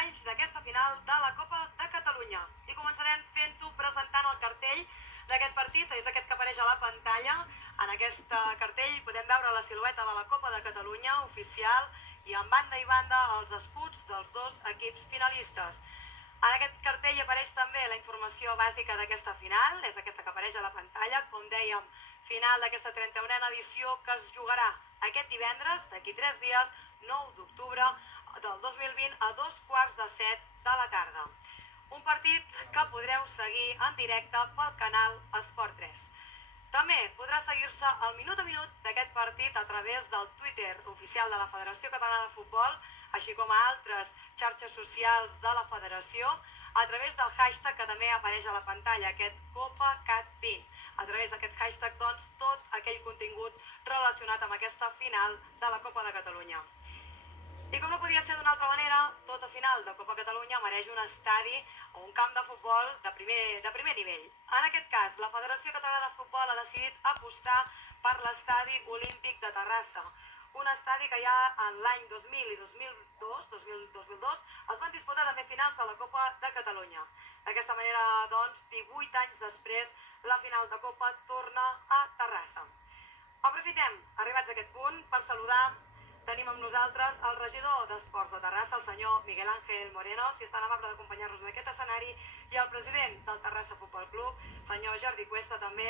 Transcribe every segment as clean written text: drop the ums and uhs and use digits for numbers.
detalls d'aquesta final de la Copa de Catalunya. I començarem fent-ho presentant el cartell d'aquest partit, és aquest que apareix a la pantalla. En aquest cartell podem veure la silueta de la Copa de Catalunya oficial i en banda i banda els escuts dels dos equips finalistes. En aquest cartell apareix també la informació bàsica d'aquesta final, és aquesta que apareix a la pantalla, com dèiem, final d'aquesta 31a edició que es jugarà aquest divendres, d'aquí 3 dies, 9 d'octubre del 2020 a 2:15 de la tarda. Un partit que podreu seguir en directe pel canal Esport 3. També podrà seguir-se el minut a minut d'aquest partit a través del Twitter oficial de la Federació Catalana de Futbol, així com a altres xarxes socials de la Federació, a través del hashtag que també apareix a la pantalla, aquest CopaCat20. A través d'aquest hashtag, doncs, tot aquell contingut relacionat amb aquesta final de la Copa de Catalunya. I com no podia ser d'una altra manera, tota final de Copa Catalunya mereix un estadi o un camp de futbol de primer nivell. En aquest cas, la Federació Catalana de Futbol ha decidit apostar per l'Estadi Olímpic de Terrassa, un estadi que ja en l'any 2000 i 2002 es van disputar també finals de la Copa de Catalunya. D'aquesta manera, doncs, 18 anys després, la final de Copa torna a Terrassa. Aprofitem, arribats a aquest punt, per saludar. Tenim amb nosaltres el regidor d'Esports de Terrassa, el senyor Miguel Ángel Moreno, si és tan amable d'acompanyar-nos en aquest escenari, i el president del Terrassa Futbol Club, senyor Jordi Cuesta, també,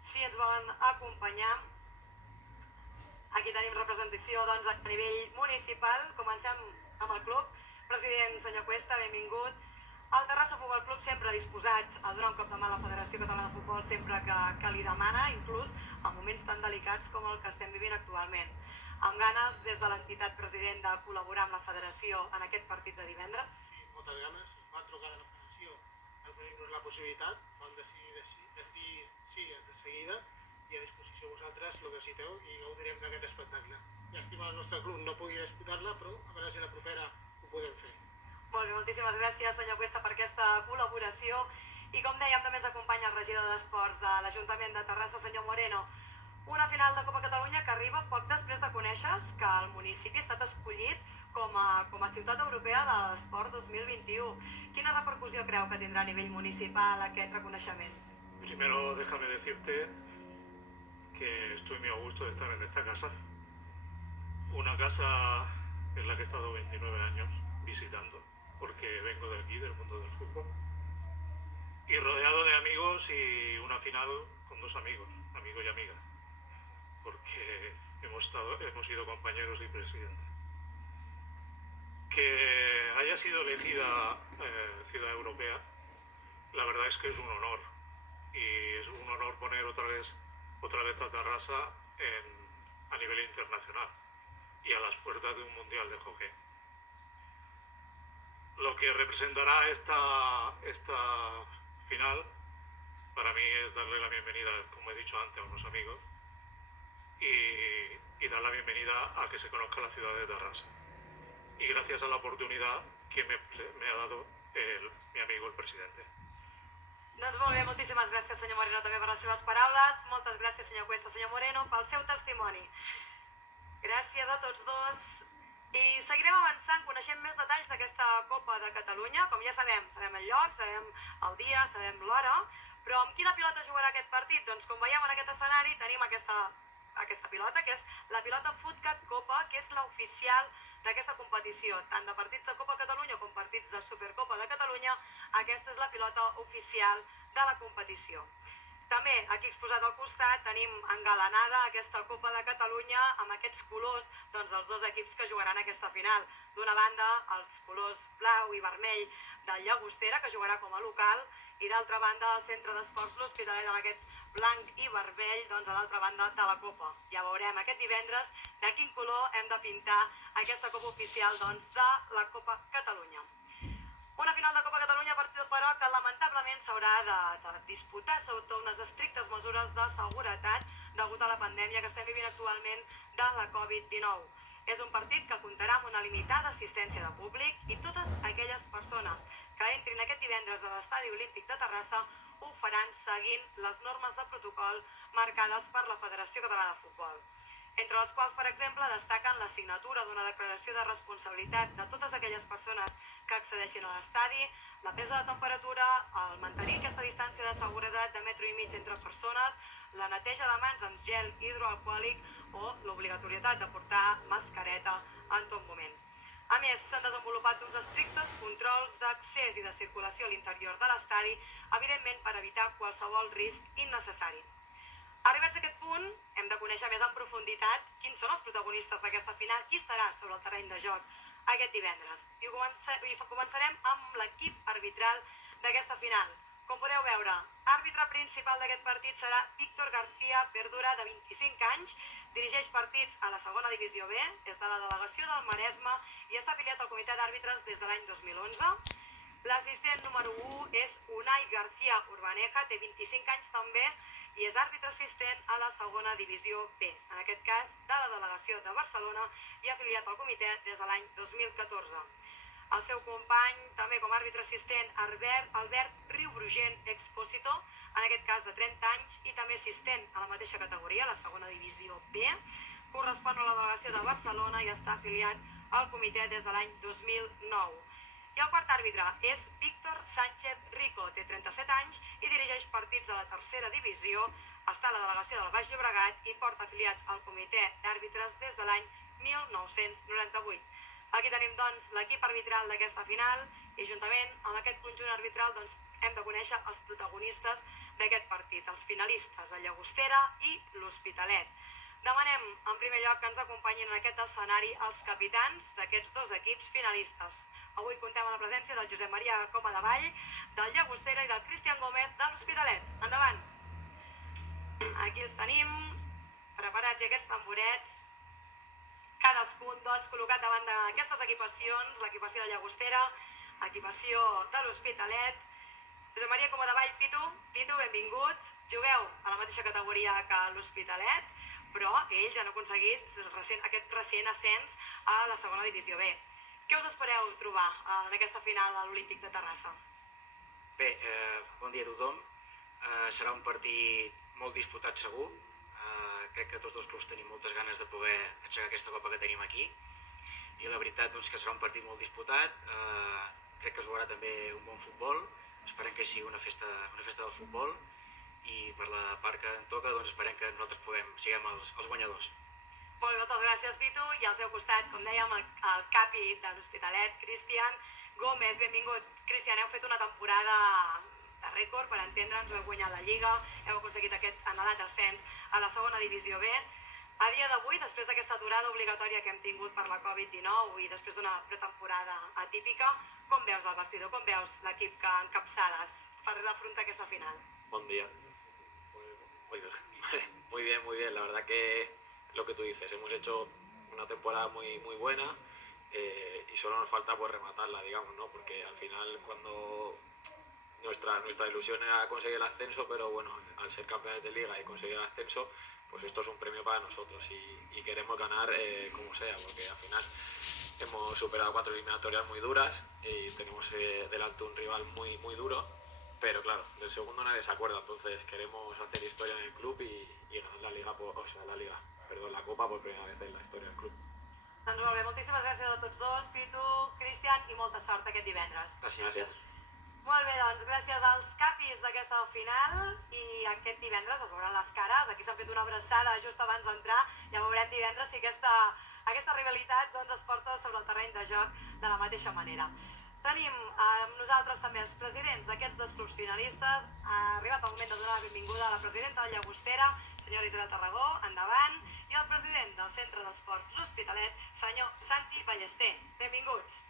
si ens volen acompanyar. Aquí tenim representació, doncs, a nivell municipal. Comencem amb el club. President, senyor Cuesta, benvingut. El Terrassa Futbol Club sempre disposat a donar un cop de mà a la Federació Catalana de Futbol sempre que li demana, inclús en moments tan delicats com el que estem vivint actualment. Amb ganes, des de l'entitat president, de col·laborar amb la federació en aquest partit de divendres? Sí, moltes ganes. Ens va trucar de la federació a oferir-nos la possibilitat. Vam decidir sí de seguida i a disposició vosaltres el que necessiteu i gaudirem d'aquest espectacle. Llàstima el nostre club no podia disputar-la, però a veure si la propera ho podem fer. Molt bé, moltíssimes gràcies, senyor Cuesta, per aquesta col·laboració. I com dèiem, també ens acompanya el regidor d'Esports de l'Ajuntament de Terrassa, senyor Moreno. Una final de Copa Catalunya que arriba poc després de conèixer que el municipi ha estat escollit com a ciutat europea de l'esport 2021. Quina repercussió creu que tindrà a nivell municipal aquest reconeixement? Primero, déjame decirte que estoy muy a gusto de estar en esta casa. Una casa en la que he estado 29 años visitando, porque vengo de aquí, del mundo del fútbol. Y rodeado de amigos y una final con dos amigos, amigo y amiga. Porque hemos sido compañeros y presidente. Que haya sido elegida ciudad europea, la verdad es que es un honor. Y es un honor poner otra vez a Terrassa a nivel internacional y a las puertas de un mundial de hockey. Lo que representará esta final para mí es darle la bienvenida, como he dicho antes, a unos amigos y dar la bienvenida a que se conozca la ciudad de Terrassa. Y gracias a la oportunidad que me ha dado mi amigo el presidente. Doncs molt bé, moltíssimes gràcies, senyor Moreno, també per les seves paraules. Moltes gràcies, senyor Cuesta, senyor Moreno, pel seu testimoni. Gràcies a tots dos. I seguirem avançant, coneixem més detalls d'aquesta Copa de Catalunya. Com ja sabem el lloc, sabem el dia, sabem l'hora, però amb quina pilota jugarà aquest partit? Doncs com veiem en aquest escenari tenim aquesta pilota, que és la pilota Footcat Copa, que és l'oficial d'aquesta competició. Tant de partits de Copa Catalunya com partits de Supercopa de Catalunya, aquesta és la pilota oficial de la competició. També, aquí exposat al costat, tenim engalanada aquesta Copa de Catalunya amb aquests colors dels dos equips que jugaran aquesta final. D'una banda, els colors blau i vermell del Llagostera, que jugarà com a local, i d'altra banda, el centre d'esports L'Hospitalet amb aquest blanc i vermell, a l'altra banda de la Copa. Ja veurem aquest divendres de quin color hem de pintar aquesta Copa oficial de la Copa Catalunya. Una final de Copa Catalunya, però, que lamentablement s'haurà de disputar sota unes estrictes mesures de seguretat degut a la pandèmia que estem vivint actualment de la Covid-19. És un partit que comptarà amb una limitada assistència de públic i totes aquelles persones que entrin aquest divendres a l'Estadi Olímpic de Terrassa ho faran seguint les normes de protocol marcades per la Federació Catalana de Futbol. entre les quals, per exemple, destaquen la signatura d'una declaració de responsabilitat de totes aquelles persones que accedeixin a l'estadi, la presa de temperatura, el mantenir aquesta distància de seguretat de metro i mig entre persones, la neteja de mans amb gel hidroalcohòlic o l'obligatorietat de portar mascareta en tot moment. A més, s'han desenvolupat uns estrictes controls d'accés i de circulació a l'interior de l'estadi, evidentment per evitar qualsevol risc innecessari. Arribats a aquest punt, hem de conèixer més en profunditat quins són els protagonistes d'aquesta final, qui estarà sobre el terreny de joc aquest divendres. I començarem amb l'equip arbitral d'aquesta final. Com podeu veure, àrbitre principal d'aquest partit serà Víctor García Verdura, de 25 anys, dirigeix partits a la segona divisió B, és de la delegació del Maresme i està afiliat al comitè d'àrbitres des de l'any 2011. L'assistent número 1 és Unai García Urbaneja, té 25 anys també i és àrbitre assistent a la segona divisió B, en aquest cas de la delegació de Barcelona i afiliat al comitè des de l'any 2014. El seu company, també com a àrbitre assistent, Albert Riubrugent Expósito, en aquest cas de 30 anys i també assistent a la mateixa categoria, la segona divisió B, correspon a la delegació de Barcelona i està afiliat al comitè des de l'any 2009. I el quart àrbitre és Víctor Sánchez Rico, té 37 anys i dirigeix partits de la tercera divisió, està a la delegació del Baix Llobregat i porta afiliat al comitè d'àrbitres des de l'any 1998. Aquí tenim doncs l'equip arbitral d'aquesta final i juntament amb aquest conjunt arbitral doncs, hem de conèixer els protagonistes d'aquest partit, els finalistes, el Llagostera i l'Hospitalet. Demanem en primer lloc que ens acompanyin en aquest escenari els capitans d'aquests dos equips finalistes. Avui contem amb la presència del Josep Maria Coma de Vall, del Llagostera i del Cristian Gómez de l'Hospitalet. Endavant! Aquí els tenim, preparats aquests tamborets, cadascun doncs, col·locat davant d'aquestes equipacions, l'equipació de Llagostera, equipació de l'Hospitalet. Josep Maria Coma de Vall, Pitu, benvingut. Jugueu a la mateixa categoria que l'Hospitalet, però ells han aconseguit aquest recent ascens a la segona divisió B. Què us espereu trobar en aquesta final de l'Olímpic de Terrassa? Bé, bon dia a tothom. Serà un partit molt disputat segur. Crec que tots dos clubs tenim moltes ganes de poder aixecar aquesta copa que tenim aquí. I la veritat doncs, que serà un partit molt disputat. Crec que es jugarà també un bon futbol. Esperem que sigui una festa del futbol. I per la part que en toca, doncs esperem que nosaltres siguem els guanyadors. Molt bé, moltes gràcies, Pitu. I al seu costat, com dèiem, el capi de l'Hospitalet, Cristian Gómez. Benvingut. Cristian, heu fet una temporada de rècord, per entendre'ns, heu guanyat la Lliga, heu aconseguit aquest anhelat ascens a la segona divisió B. A dia d'avui, després d'aquesta aturada obligatòria que hem tingut per la Covid-19 i després d'una pretemporada atípica, com veus el vestidor, com veus l'equip que encapçales per afrontar aquesta final? Buen día. Muy bien. La verdad que lo que tú dices, hemos hecho una temporada muy buena y solo nos falta pues rematarla, digamos, ¿no? Porque al final cuando nuestra ilusión era conseguir el ascenso, pero bueno, al ser campeones de liga y conseguir el ascenso, pues esto es un premio para nosotros y queremos ganar como sea, porque al final hemos superado 4 eliminatorias muy duras y tenemos delante un rival muy duro. Pero claro, del segundo nadie se acuerda, entonces queremos hacer historia en el club y ganar la Copa por primera vez en la historia del club. Doncs molt bé, moltíssimes gràcies a tots dos, Pitu, Cristian, i molta sort aquest divendres. Gràcies. Molt bé, doncs gràcies als capis d'aquesta final i aquest divendres es veuran les cares. Aquí s'han fet una abraçada just abans d'entrar, ja veurem divendres si aquesta rivalitat doncs, es porta sobre el terreny de joc de la mateixa manera. Tenim amb nosaltres també els presidents d'aquests dos clubs finalistes. Ha arribat el moment de donar la benvinguda a la presidenta del Llagostera, senyora Isabel Tarragó, endavant, i el president del Centre d'Esports L'Hospitalet, senyor Santi Ballester. Benvinguts.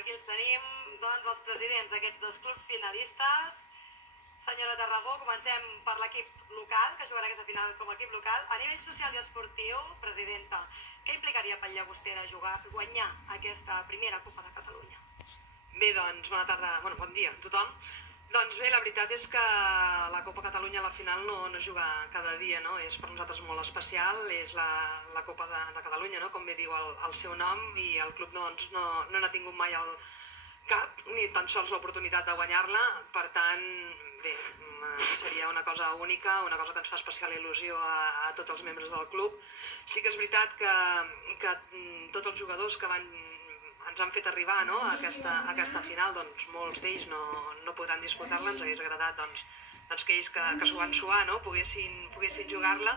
Aquí els tenim, doncs, els presidents d'aquests dos clubs finalistes. Senyora Tarragó, comencem per l'equip local, que jugarà aquesta final com a equip local. A nivell social i esportiu, presidenta, què implicaria pel Llagostera guanyar aquesta primera Copa de Catalunya? Bé, doncs, bon dia a tothom. Doncs bé, la veritat és que la Copa Catalunya a la final no juga cada dia, no? És per nosaltres molt especial, és la Copa de Catalunya, no? Com bé diu el seu nom, i el club doncs, no n'ha tingut mai cap, ni tan sols l'oportunitat de guanyar-la, per tant, bé, seria una cosa única, una cosa que ens fa especial il·lusió a tots els membres del club. Sí que és veritat que tots els jugadors que ens han fet arribar, no, a aquesta final, doncs molts d'ells no podran disputar-la, ens hagués agradat doncs, que ells que s'ho van suar, no, poguessin jugar-la,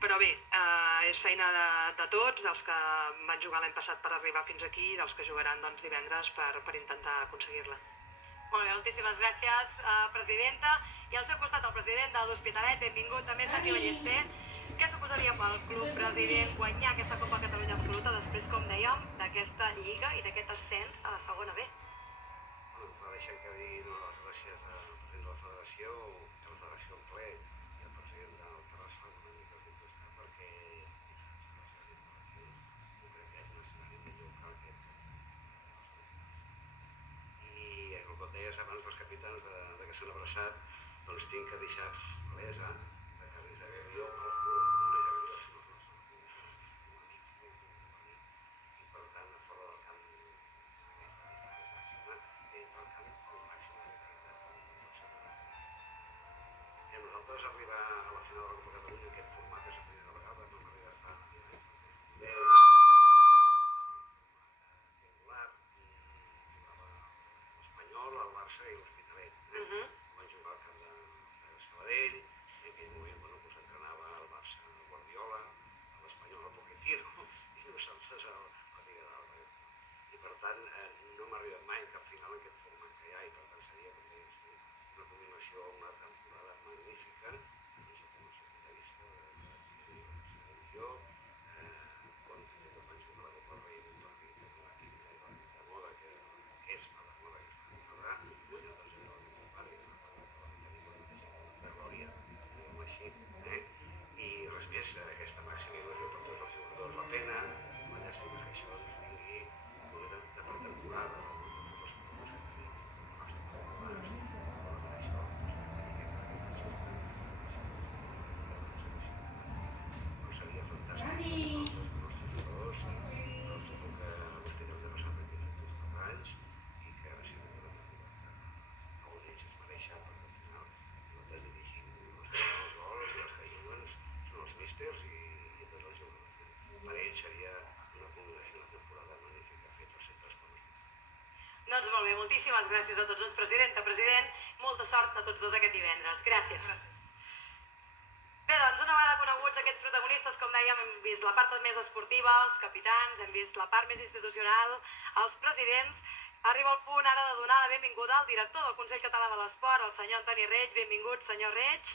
però bé, és feina de tots, dels que van jugar l'any passat per arribar fins aquí i dels que jugaran doncs, divendres per intentar aconseguir-la. Molt bé, moltíssimes gràcies, presidenta. I al seu costat el president de l'Hospitalet, benvingut també Santi Ballester. Què suposaria pel club, president, guanyar aquesta Copa Catalunya Absoluta després, com dèiem, d'aquesta lliga i d'aquest ascens a la segona B? Bueno, deixem que digui les gràcies al president de la federació, a la federació en ple i al president del Terrassa una mica que està perquè les instal·lacions jo crec que és un escenari millor que aquest i el que deies abans dels capitans que s'han abraçat, doncs tinc que deixar palesa de que les agraïó al club, no les agraïó als nostres clubs, són amics molt i per tant a fora del camp aquesta amistat màxima i dintre del camp el màxim de qualitat com pot ser i a nosaltres arribar a la final de la Copa Catalunya en aquest format és la primera vegada, vam arribar fa 10 anys, el 2010, triangular, jugava l'Espanyol, el Barça i l'Hospitalet. Van jugar al camp de Sabadell, en aquell moment doncs entrenava el Barça el Guardiola, l'Espanyol el Pochettino i nosaltres la Lliga d'Alba. I per tant no m'ha arribat mai en cap final en aquest format que hi ha i per tant seria com deies, una combinació, una temporada magnífica des del nostre punt de vista de televisió, quan van jugar la Copa Rei un partit amb una química i de moda que és la de moda que es va encarregar, guanyar 2-0 al mig part i vam tenir la mateixa glòria, diguem-ho així. I res més, aquesta màxima il·lusió per tots els jugadors, la pena, la llàstima que això ens vingui de pretemporada, de les proves que tenim, de les temporades, però per això estem una miqueta d'aquesta xifra. Però seria fantàstic per tots els nostres jugadors, per tot el que l'Hospitalet ha passat aquests últims 4 anys i que ara sí que podem arribar a on ells es mereixen, perquè al final nosaltres dirigim els que fan els gols i els que juguen són els místers i tots els jugadors. Per ells seria una combinació, una temporada magnífica feta sempre per l'Hospitalet. Doncs molt bé, moltíssimes gràcies a tots dos, presidenta, president. Molta sort a tots dos aquest divendres. Gràcies. Bé, doncs una vegada coneguts aquests protagonistes, com dèiem, hem vist la part més esportiva, els capitans, hem vist la part més institucional, els presidents. Arriba el punt ara de donar la benvinguda al director del Consell Català de l'Esport, el senyor Antoni Reig. Benvingut, senyor Reig.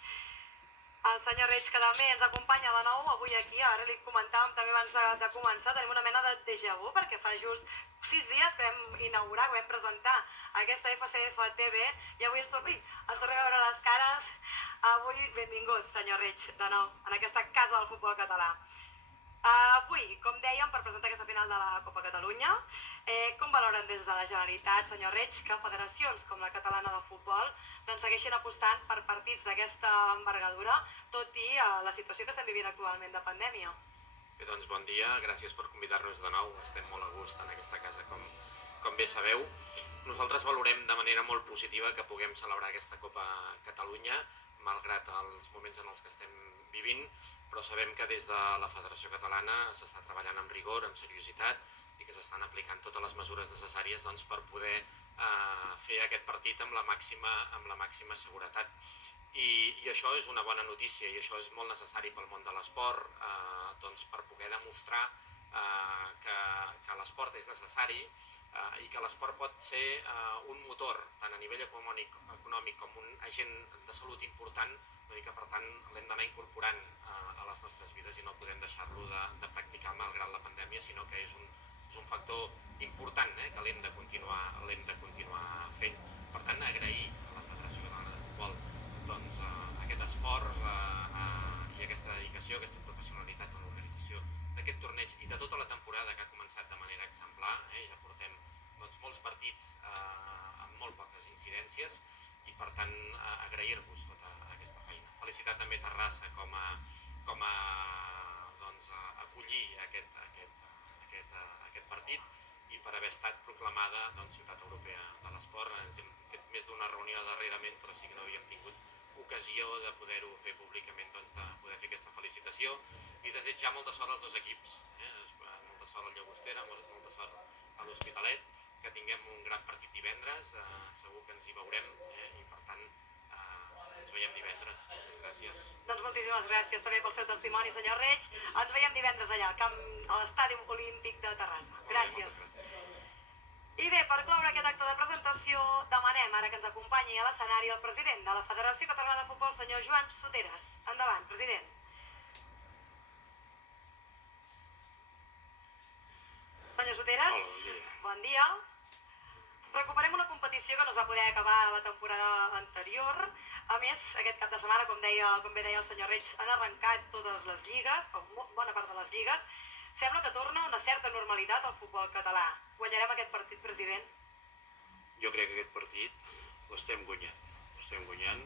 El senyor Reig, que també ens acompanya de nou avui aquí, ara li comentàvem també abans de començar, tenim una mena de déjà vu, perquè fa just 6 dies vam inaugurar, vam presentar aquesta FCF TV, i avui ens tornem a veure les cares. Avui, benvingut, senyor Reig, de nou, en aquesta casa del futbol català. Avui, com dèiem, per presentar aquesta final de la Copa Catalunya, com valoren des de la Generalitat, senyor Reig, que federacions com la catalana de futbol doncs segueixin apostant per partits d'aquesta envergadura, tot i la situació que estem vivint actualment de pandèmia? Bé, doncs bon dia, gràcies per convidar-nos de nou, estem molt a gust en aquesta casa, com bé sabeu. Nosaltres valorem de manera molt positiva que puguem celebrar aquesta Copa Catalunya, malgrat els moments en els que estem vivint, però sabem que des de la Federació Catalana s'està treballant amb rigor, amb seriositat, i que s'estan aplicant totes les mesures necessàries per poder fer aquest partit amb la màxima seguretat. I això és una bona notícia i això és molt necessari pel món de l'esport, per poder demostrar que l'esport és necessari i que l'esport pot ser un motor, tant a nivell econòmic com un agent de salut important, i que per tant l'hem d'anar incorporant a les nostres vides i no podem deixar-lo de practicar malgrat la pandèmia, sinó que és un factor important que l'hem de continuar fent. Per tant, agrair a la Federació Catalana de Futbol aquest esforç i aquesta dedicació, aquesta professionalitat en l'organització d'aquest torneig i de tota la temporada que ha començat de manera exemplar. Ja portem molts partits amb molt poques incidències i per tant agrair-vos tota aquesta feina. Felicitar també Terrassa com a acollir aquest partit i per haver estat proclamada Ciutat Europea de l'Esport. Ens hem fet més d'una reunió darrerament, però sí que no havíem tingut ocasió de poder-ho fer públicament, de poder fer aquesta felicitació i desitjar molta sort als dos equips, molta sort al Llagostera, molta sort a l'Hospitalet, que tinguem un gran partit divendres, segur que ens hi veurem i per tant ens veiem divendres. Moltes gràcies. Doncs moltíssimes gràcies també pel seu testimoni, senyor Reig. Ens veiem divendres allà, a l'Estadi Olímpic de Terrassa. Gràcies. I bé, per cloure aquest acte de presentació, demanem ara que ens acompanyi a l'escenari el president de la Federació Catalana de Futbol, senyor Joan Soteres. Endavant, president. Senyor Soteres, bon dia. Recuperem una competició que no es va poder acabar la temporada anterior. A més, aquest cap de setmana, com bé deia el senyor Reig, han arrencat totes les lligues, o bona part de les lligues. Sembla que torna una certa normalitat al futbol català. Guanyarem aquest partit, president? Jo crec que aquest partit l'estem guanyant. L'estem guanyant.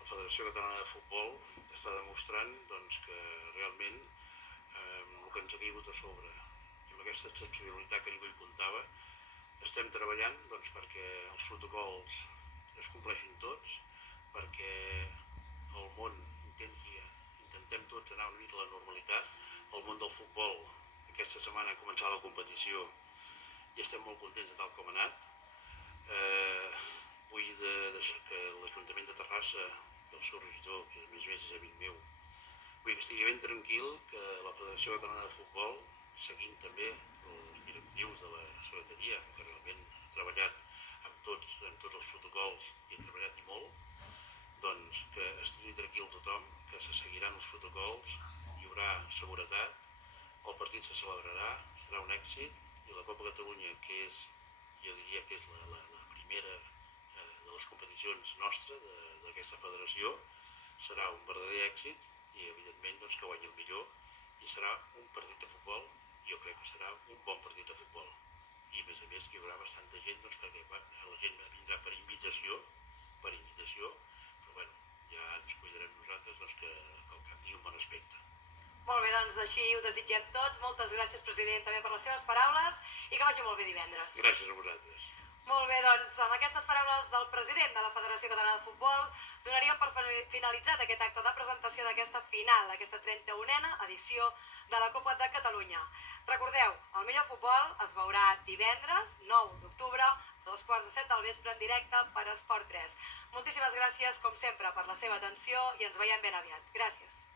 La Federació Catalana de Futbol està demostrant que realment el que ens ha caigut a sobre i amb aquesta excepcionalitat que ningú hi comptava, estem treballant perquè els protocols es compleixin tots, perquè el món intentem tots anar una mica a la normalitat. El món del futbol aquesta setmana ha començat la competició i estem molt contents de tal com ha anat. Vull que l'Ajuntament de Terrassa i el seu regidor, que a més és amic meu, vull que estigui ben tranquil que la Federació Catalana de Futbol, seguint també els directius de la secretaria, que realment ha treballat amb tots els protocols i ha treballat i molt, que estigui tranquil tothom, que se seguiran els protocols, hi haurà seguretat, el partit se celebrarà, serà un èxit, i la Copa Catalunya, que jo diria que és la primera de les competicions nostra d'aquesta federació, serà un verdader èxit i evidentment que guanyi el millor, i serà un partit de futbol. Jo crec que serà un bon partit de futbol i a més que hi haurà bastanta gent perquè la gent vindrà per invitació, però ja ens cuidarem nosaltres que el camp tingui un bon aspecte. Molt bé, doncs així ho desitgem tots. Moltes gràcies, president, també per les seves paraules i que vagi molt bé divendres. Gràcies a vosaltres. Molt bé, doncs amb aquestes paraules del president de la Federació Catalana de Futbol donaríem per finalitzat aquest acte de presentació d'aquesta final, d'aquesta 31a edició de la Copa de Catalunya. Recordeu, el millor futbol es veurà divendres, 9 d'octubre, a 2:15 del vespre en directe per Esport 3. Moltíssimes gràcies, com sempre, per la seva atenció i ens veiem ben aviat. Gràcies.